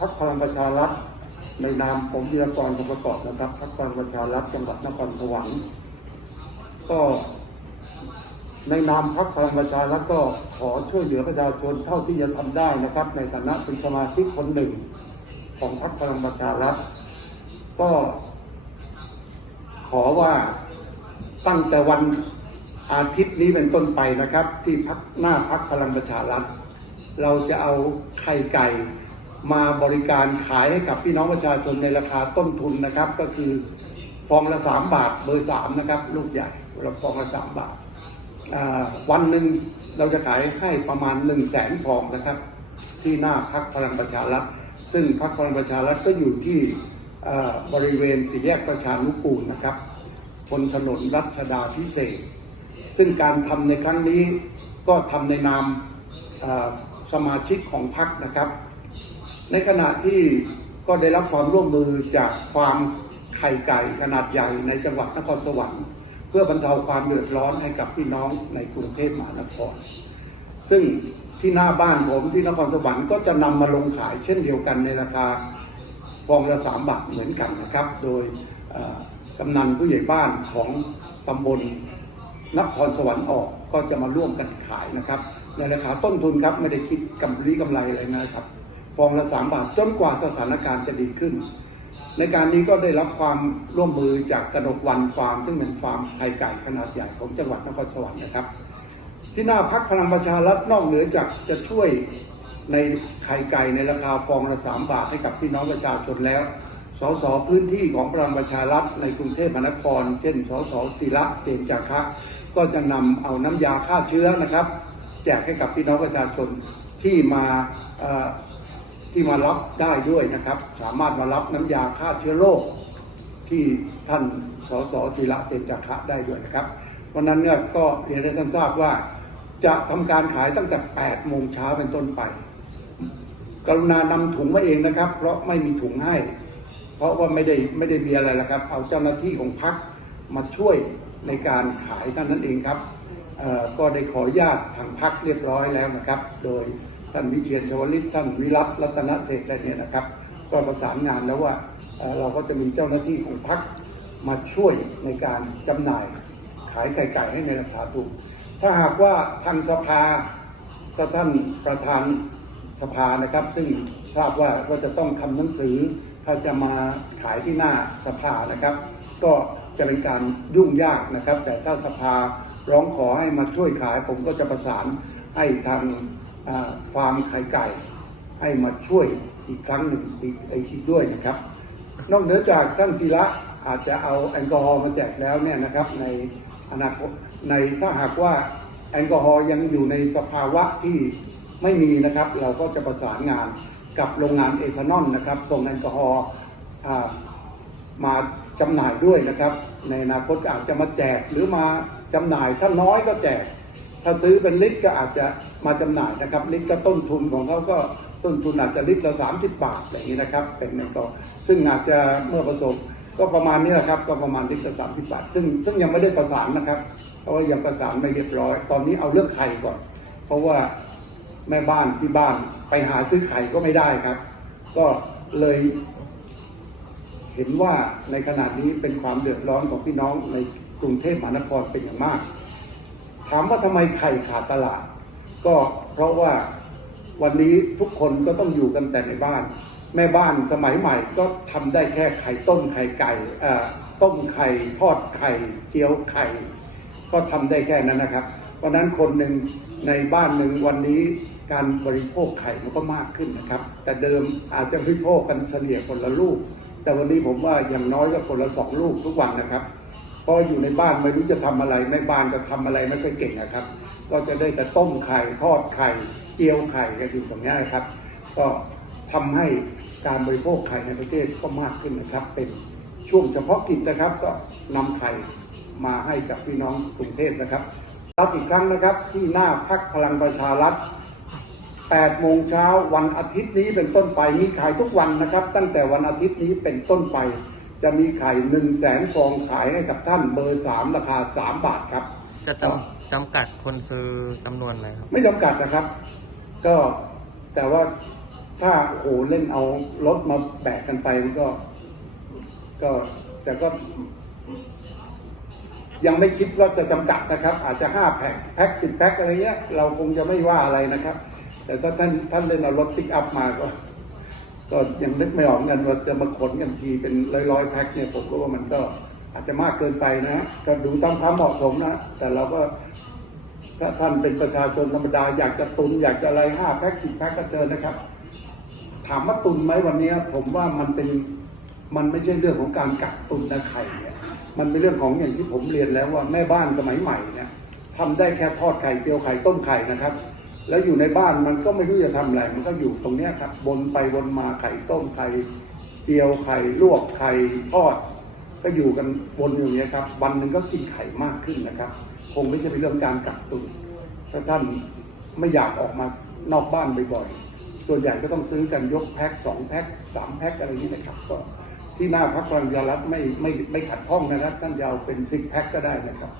พรรคพลังประชารัฐในนามผมวีรกรสมประกอบนะครับพรรคพลังประชารัฐจังหวัดนครสวรรค์ก็ในนามพรรคพลังประชารัฐก็ขอช่วยเหลือประชาชนเท่าที่จะทำได้นะครับ ในฐานะเป็นสมาชิกคนหนึ่งของพรรคพลังประชารัฐก็ขอว่าตั้งแต่วันอาทิตย์นี้เป็นต้นไปนะครับ ที่พักหน้าพักพลังประชารัฐเราจะเอาไข่ไก่ มาบริการขายให้กับพี่น้องประชาชนในราคาต้นทุนนะครับ ก็คือฟองละสามบาทเบอร์สามนะครับลูกใหญ่เราฟองละสามบาทวันหนึ่งเราจะขายให้ประมาณหนึ่งแสนฟองนะครับ ที่หน้าพักพลังประชารัฐซึ่งพักพลังประชารัฐก็อยู่ที่บริเวณสี่แยกประชานุกูลนะครับบนถนนรัชดาพิเศษ ซึ่งการทำในครั้งนี้ก็ทำในนามสมาชิกของพักนะครับ ในขณะที่ก็ได้รับความร่วมมือจากฟาร์มไข่ไก่ขนาดใหญ่ในจังหวัดนครสวรรค์เพื่อบรรเทาความเดือดร้อนให้กับพี่น้องในกรุงเทพมหานคร ซึ่งที่หน้าบ้านผมที่นครสวรรค์ก็จะนำมาลงขายเช่นเดียวกันในราคาฟองละสามบาทเหมือนกันนะครับ โดยกำนันผู้ใหญ่บ้านของตำบลนครสวรรค์ออกก็จะมาร่วมกันขายนะครับในราคาต้นทุนครับไม่ได้คิดกำไรกำไรอะไรนะครับ ฟองละสามบาทจนกว่าสถานการณ์จะดีขึ้น ในการนี้ก็ได้รับความร่วมมือจากกระดกวันฟาร์ม ซึ่งเป็นฟาร์มไข่ไก่ขนาดใหญ่ของจังหวัดนครสวรรค์นะครับ ที่หน้าพักพลังประชารัฐนอกเหนือจากจะช่วยในไข่ไก่ในราคาฟองละสามบาทให้กับพี่น้องประชาชนแล้วสสพื้นที่ของพลังประชารัฐในกรุงเทพมหานคร เช่น สสศิระเจนจาคะก็จะนำเอาน้ำยาฆ่าเชื้อนะครับ แจกให้กับพี่น้องประชาชนที่มา ที่มารับได้ด้วยนะครับ สามารถมารับน้ำยาฆ่าเชื้อโรคที่ท่านสสศิระเจนจาคะได้ด้วยนะครับวันนั้นเนี่ยก็เรียนให้ท่านทราบว่า จะทำการขายตั้งแต่8โมงเช้าเป็นต้นไป กรุณานำถุงมาเองนะครับ เพราะไม่มีถุงให้ เพราะว่าไม่ได้ไม่ได้มีอะไรละครับ เอาเจ้าหน้าที่ของพักมาช่วยในการขายเท่านั้นเองครับก็ได้ขออนุญาตทางพักเรียบร้อยแล้วนะครับ โดย ท่านวิเชียรชวลิตท่านวิรัตรัตนเศรษฐ์อะไรเนี่ยนะครับ ก็ประสานงานแล้วว่าเราก็จะมีเจ้าหน้าที่ของพักมาช่วยในการจำหน่ายขายไก่ไก่ให้ในราคาถูก ถ้าหากว่าทางสภาก็ท่านประธานสภานะครับ ซึ่งทราบว่าก็จะต้องทำหนังสือ ถ้าจะมาขายที่หน้าสภานะครับ ก็จะเป็นการยุ่งยากนะครับ แต่ถ้าสภาร้องขอให้มาช่วยขายผมก็จะประสานให้ทาง ฟาร์มไข่ไก่ให้มาช่วยอีกครั้งหนึ่งอีกอีกด้วยนะครับ นอกเหนือจากท่านศิระอาจจะเอาแอลกอฮอล์มาแจกแล้วเนี่ยนะครับในอนาคตในถ้าหากว่าแอลกอฮอล์ยังอยู่ในสภาวะที่ไม่มีนะครับ เราก็จะประสานงานกับโรงงานเอทานอลนะครับส่งแอลกอฮอล์มาจำหน่ายด้วยนะครับ ในอนาคตอาจจะมาแจกหรือมาจำหน่ายถ้าน้อยก็แจก ถ้าซื้อเป็นลิตรก็อาจจะมาจำหน่ายนะครับ ลิตรก็ต้นทุนของเขาก็ต้นทุนอาจจะลิตรละสามสิบบาทอย่างนี้นะครับ เป็นในก็ซึ่งอาจจะเมื่อประสบก็ประมาณนี้แหละครับ ก็ประมาณลิตรละสามสิบบาท ซึ่งซึ่งยังไม่ได้ประสานนะครับ เพราะว่ายังประสานไม่เรียบร้อย ตอนนี้เอาเรื่องไข่ก่อน เพราะว่าแม่บ้านที่บ้านไปหาซื้อไข่ก็ไม่ได้ครับ ก็เลยเห็นว่าในขณะนี้เป็นความเดือดร้อนของพี่น้องในกรุงเทพมหานครเป็นอย่างมาก ถามว่าทำไมไข่ขาดตลาด ก็เพราะว่าวันนี้ทุกคนก็ต้องอยู่กันแต่ในบ้าน แม่บ้านสมัยใหม่ก็ทำได้แค่ไข่ต้มไข่ไก่ต้มไข่ทอดไข่เจียวไข่ ก็ทำได้แค่นั้นนะครับ เพราะนั้นคนหนึ่งในบ้านหนึ่งวันนี้การบริโภคไข่มันก็มากขึ้นนะครับ แต่เดิมอาจจะบริโภคกันเฉลี่ยคนละลูก แต่วันนี้ผมว่าอย่างน้อยก็คนละสองลูกทุกวันนะครับ พราะอยู่ในบ้านไม่รู้จะทำอะไรแม่บ้านก็ทำอะไรไม่ค่อยเก่งนะครับ ก็จะได้แต่ต้มไข่ทอดไข่ เจียวไข่กันอยู่ตรงนี้นะครับ ก็ทำให้การบริโภคไข่ในประเทศก็มากขึ้นนะครับ เป็นช่วงเฉพาะกิจนะครับ ก็นำไข่มาให้กับพี่น้องกรุงเทพนะครับรับอีกครั้งนะครับที่หน้าพักพลังประชารัฐ8โมงเช้าวันอาทิตย์นี้เป็นต้นไปมีขายทุกวันนะครับ ตั้งแต่วันอาทิตย์นี้เป็นต้นไป จะมีไข่1 0 0 0 0แสนฟองขายให้กับท่านเบอร์3ราคา3บาทครับ จะจำจำกัดคนซื้อจำนวนไหมครับ ไม่จำกัดนะครับ ก็แต่ว่าถ้าโอ้โหเล่นเอารถมาแบกกันไปมันก็ ก็แต่ก็ ยังไม่คิดว่าจะจำกัดนะครับ อาจจะห้าแพ็คแพ็คสิบแพ็คอะไรเงี้ยเราคงจะไม่ว่าอะไรนะครับ แต่ถ้าท่านท่านเล่นเอารถปิกอัพมาก็ ก็ยังนึกไม่ออกเหมือนว่าจะมาขนกันทีเป็นร้อยร้อยๆแพ็คเนี่ยผมก็ว่ามันก็อาจจะมากเกินไปนะ ก็ดูตามความเหมาะสมนะ แต่เราก็ถ้าท่านเป็นประชาชนธรรมดาอยากจะตุนอยากจะอะไรห้าแพ็คสิบแพ็คก็เชิญนะครับ ถามว่าตุนไหมวันนี้ผมว่ามันเป็นมันไม่ใช่เรื่องของการกักตุนนะไข่เนี่ยมันเป็นเรื่องของอย่างที่ผมเรียนแล้วว่าแม่บ้านสมัยใหม่เนี่ยทำได้แค่ทอดไข่เจียวไข่ต้มไข่นะครับ แล้วอยู่ในบ้านมันก็ไม่รู้จะทำอะไร มันก็อยู่ตรงเนี้ยครับวนไปวนมาไข่ต้มไข่เจียวไข่ลวกไข่ทอด ก็อยู่กันวนอยู่อย่างเงี้ยครับ วันหนึ่งก็กินไข่มากขึ้นนะครับ คงไม่ใช่เป็นเรื่องการกักตุนถ้าท่านไม่อยากออกมานอกบ้านบ่อยๆส่วนใหญ่ก็ต้องซื้อกันยกแพ็คสองแพ็คสามแพ็คอะไรอย่างนี้นะครับ ก็ที่หน้าพักพลังประชารัฐไม่ไม่ไม่ขัดข้องนะครับ ท่านจะเอาเป็นซิกแพ็คก็ได้นะครับ